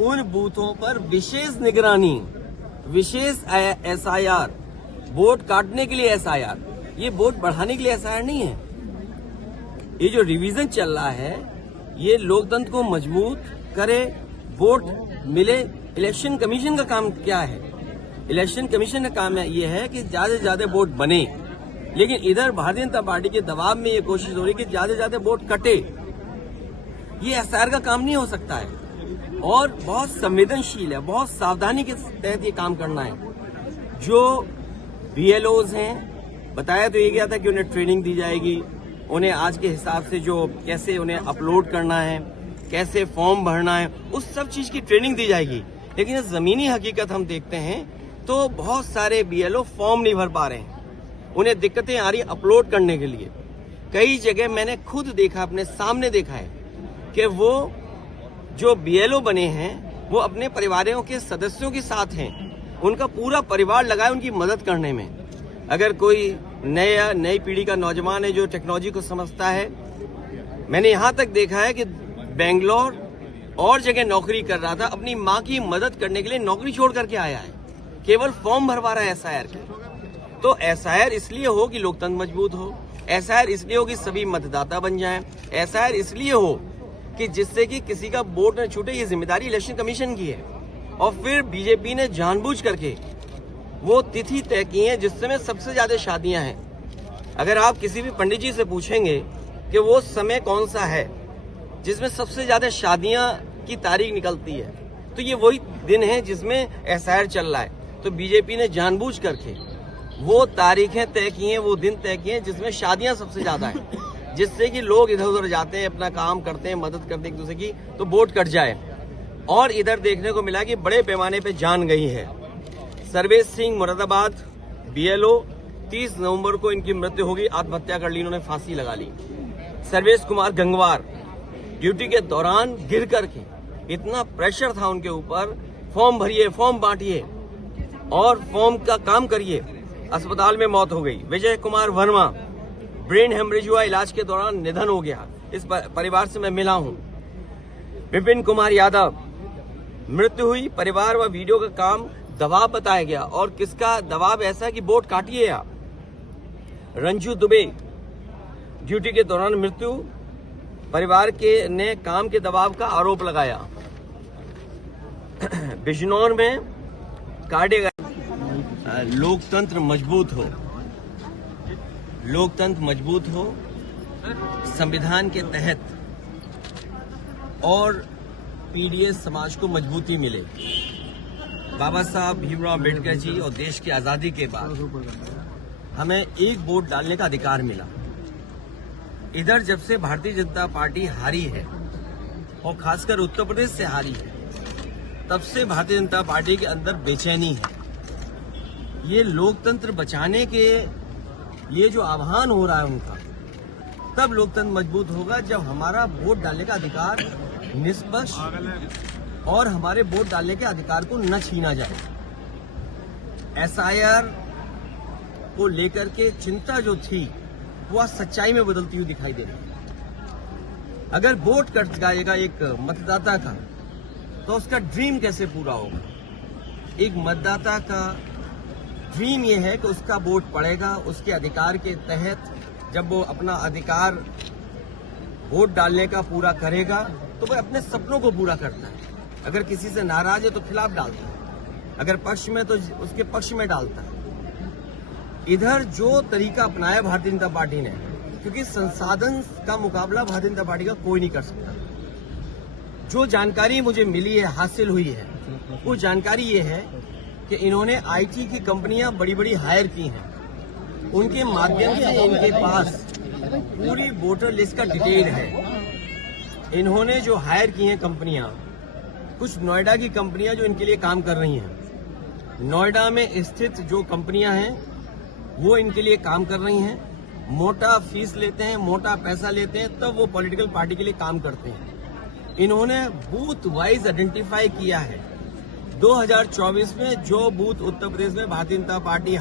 उन बूथों पर विशेष निगरानी, विशेष SIR, वोट काटने के लिए SIR, ये वोट बढ़ाने के लिए SIR नहीं है। ये जो रिवीजन चल रहा है ये लोकतंत्र को मजबूत करे, वोट मिले। इलेक्शन कमीशन का काम क्या है? इलेक्शन कमीशन का काम ये है कि ज्यादा से ज्यादा वोट बने, लेकिन इधर भारतीय जनता पार्टी के दबाव में ये कोशिश हो रही है कि ज्यादा से ज्यादा वोट कटे। ये SIR का काम नहीं हो सकता है और बहुत संवेदनशील है, बहुत सावधानी के तहत ये काम करना है। जो BLOs हैं, बताया तो ये गया था कि उन्हें ट्रेनिंग दी जाएगी, उन्हें आज के हिसाब से जो कैसे उन्हें अपलोड करना है, कैसे फॉर्म भरना है, उस सब चीज की ट्रेनिंग दी जाएगी। लेकिन जमीनी हकीकत हम देखते हैं तो बहुत सारे BLO फॉर्म नहीं भर पा रहे हैं, उन्हें दिक्कतें आ रही अपलोड करने के लिए। कई जगह मैंने खुद देखा, अपने सामने देखा है कि वो जो BLO बने हैं वो अपने परिवारों के सदस्यों के साथ हैं, उनका पूरा परिवार लगा है उनकी मदद करने में। अगर कोई नई पीढ़ी का नौजवान है जो टेक्नोलॉजी को समझता है, मैंने यहां तक देखा है कि बेंगलोर और जगह नौकरी कर रहा था, अपनी मां की मदद करने के लिए नौकरी छोड़ करके आया है, केवल फॉर्म भरवा रहा है SIR के। तो SIR इसलिए हो कि लोकतंत्र मजबूत हो, SIR इसलिए हो कि सभी मतदाता बन जाएं, SIR इसलिए हो कि जिससे कि किसी का वोट न छूटे। ये जिम्मेदारी इलेक्शन कमीशन की है। और फिर बीजेपी ने जानबूझ करके वो तिथि तय की है जिस समय सबसे ज्यादा शादियां हैं। अगर आप किसी भी पंडित जी से पूछेंगे कि वो समय कौन सा है जिसमें सबसे ज्यादा शादियां की तारीख निकलती है, तो ये वही दिन है जिसमें SIR चल रहा है। तो बीजेपी ने जानबूझ करके वो तारीखें तय की हैं, वो दिन तय किए हैं जिसमें शादियां सबसे ज्यादा हैं, जिससे कि लोग इधर उधर जाते हैं, अपना काम करते हैं, मदद करते हैं एक दूसरे की, तो वोट कट जाए। और इधर देखने को मिला कि बड़े पैमाने पे जान गई है। सर्वेश सिंह मुरादाबाद BLO, 30 नवंबर को इनकी मृत्यु होगी, आत्महत्या कर ली, इन्होंने फांसी लगा ली। सर्वेश कुमार गंगवार ड्यूटी के दौरान गिर करके, इतना प्रेशर था उनके ऊपर, फॉर्म भरिए, फॉर्म बांटिए और फॉर्म का काम करिए, अस्पताल में मौत हो गई। विजय कुमार वर्मा ब्रेन हेमरेज हुआ, इलाज के दौरान निधन हो गया। इस परिवार से मैं मिला हूं। विपिन कुमार यादव मृत्यु हुई, परिवार व वीडियो का काम दबाव बताया गया। और किसका दबाव ऐसा कि वोट काटिए आप। रंजू दुबे ड्यूटी के दौरान मृत्यु, परिवार के ने काम के दबाव का आरोप लगाया। बिजनौर में काटे गए। लोकतंत्र मजबूत हो, लोकतंत्र मजबूत हो, संविधान के तहत और PDS समाज को मजबूती मिले। बाबा साहब भीमराव अम्बेडकर जी और देश की आजादी के बाद हमें एक वोट डालने का अधिकार मिला। इधर जब से भारतीय जनता पार्टी हारी है और खासकर उत्तर प्रदेश से हारी है, तब से भारतीय जनता पार्टी के अंदर बेचैनी है। ये लोकतंत्र बचाने के ये जो आह्वान हो रहा है उनका, तब लोकतंत्र मजबूत होगा जब हमारा वोट डालने का अधिकार निष्पक्ष और हमारे वोट डालने के अधिकार को न छीना जाए। SIR को लेकर के चिंता जो थी वो आज सच्चाई में बदलती हुई दिखाई दे रही है। अगर वोट कट जाएगा एक मतदाता का, तो उसका ड्रीम कैसे पूरा होगा? एक मतदाता का ड्रीम ये है कि उसका वोट पड़ेगा, उसके अधिकार के तहत जब वो अपना अधिकार वोट डालने का पूरा करेगा तो वह अपने सपनों को पूरा करता है। अगर किसी से नाराज है तो खिलाफ डालता है, अगर पक्ष में तो उसके पक्ष में डालता है। इधर जो तरीका अपनाया भारतीय जनता पार्टी ने, क्योंकि संसाधन का मुकाबला भारतीय जनता पार्टी का कोई नहीं कर सकता। जो जानकारी मुझे मिली है, हासिल हुई है, वो जानकारी ये है कि इन्होंने IT की कंपनियां बड़ी बड़ी हायर की हैं। उनके माध्यम से इनके पास पूरी वोटर लिस्ट का डिटेल है। इन्होंने जो हायर की हैं कंपनियां, कुछ नोएडा की कंपनियां जो इनके लिए काम कर रही हैं, नोएडा में स्थित जो कंपनियां हैं वो इनके लिए काम कर रही हैं। मोटा फीस लेते हैं, मोटा पैसा लेते हैं, तब वो पॉलिटिकल पार्टी के लिए काम करते हैं। इन्होंने बूथ वाइज आइडेंटिफाई किया है। 2024 में जो बूथ उत्तर प्रदेश में भारतीय जनता पार्टी